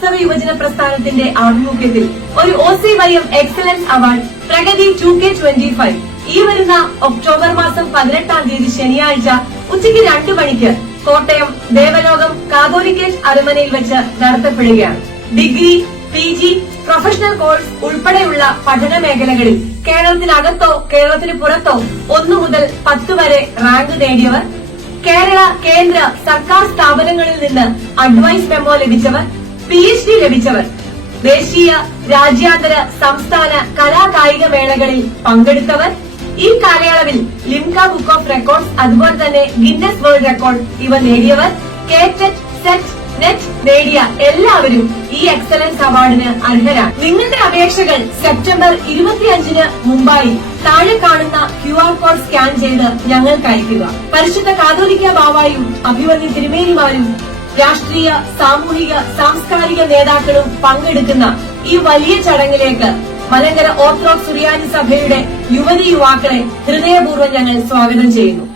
ക്രൈസ്തവ യുവജന പ്രസ്ഥാനത്തിന്റെ ആഭിമുഖ്യത്തിൽ ഒരു OCYM excellence award Pragati 2K25 ഈ വരുന്ന ഒക്ടോബർ മാസം 18-ാം തീയതി ശനിയാഴ്ച ഉച്ചയ്ക്ക് 2 മണിക്ക് കോട്ടയം ദേവലോകം കാതോലിക്കേറ്റ് അരമനയിൽ വെച്ച് നടത്തപ്പെടുകയാണ്. ഡിഗ്രി, PG, പ്രൊഫഷണൽ കോഴ്സ് ഉൾപ്പെടെയുള്ള പഠന മേഖലകളിൽ കേരളത്തിനകത്തോ കേരളത്തിന് പുറത്തോ 1 മുതൽ 10 വരെ റാങ്ക് നേടിയവർ, കേരള, കേന്ദ്ര, സർക്കാർ സ്ഥാപനങ്ങളിൽ നിന്ന് അഡ്വൈസ് മെമ്മോ ലഭിച്ചവർ, PhD ലഭിച്ചവർ, ദേശീയ, രാജ്യാന്തര, സംസ്ഥാന കലാകായിക മേളകളിൽ പങ്കെടുത്തവർ, ഈ കാലയളവിൽ ലിംക ബുക്ക് ഓഫ് റെക്കോർഡ്സ് അതുപോലെ തന്നെ ഗിന്നസ് വേൾഡ് റെക്കോർഡ് ഇവ നേടിയവർ, കേറ്ററ്റ്, സെറ്റ്, നെറ്റ് നേടിയ എല്ലാവരും ഈ എക്സലൻസ് അവാർഡിന് അർഹരാണ്. നിങ്ങളുടെ അപേക്ഷകൾ സെപ്റ്റംബർ 25-ന് മുമ്പായി താഴെ കാണുന്ന QR കോഡ് സ്കാൻ ചെയ്ത് ഞങ്ങൾക്ക് അയയ്ക്കുക. പരിശുദ്ധ കാതോലിക്ക ബാവായും അഭിവന്യ തിരുമേനിമാരും രാഷ്ട്രീയ, സാമൂഹിക, സാംസ്കാരിക നേതാക്കളും പങ്കെടുക്കുന്ന ഈ വലിയ ചടങ്ങിലേക്ക് മലങ്കര ഓർത്തഡോക്സ് സുറിയാനി സഭയുടെ യുവതി യുവാക്കളെ ഹൃദയപൂർവ്വം ഞങ്ങൾ സ്വാഗതം ചെയ്യുന്നു.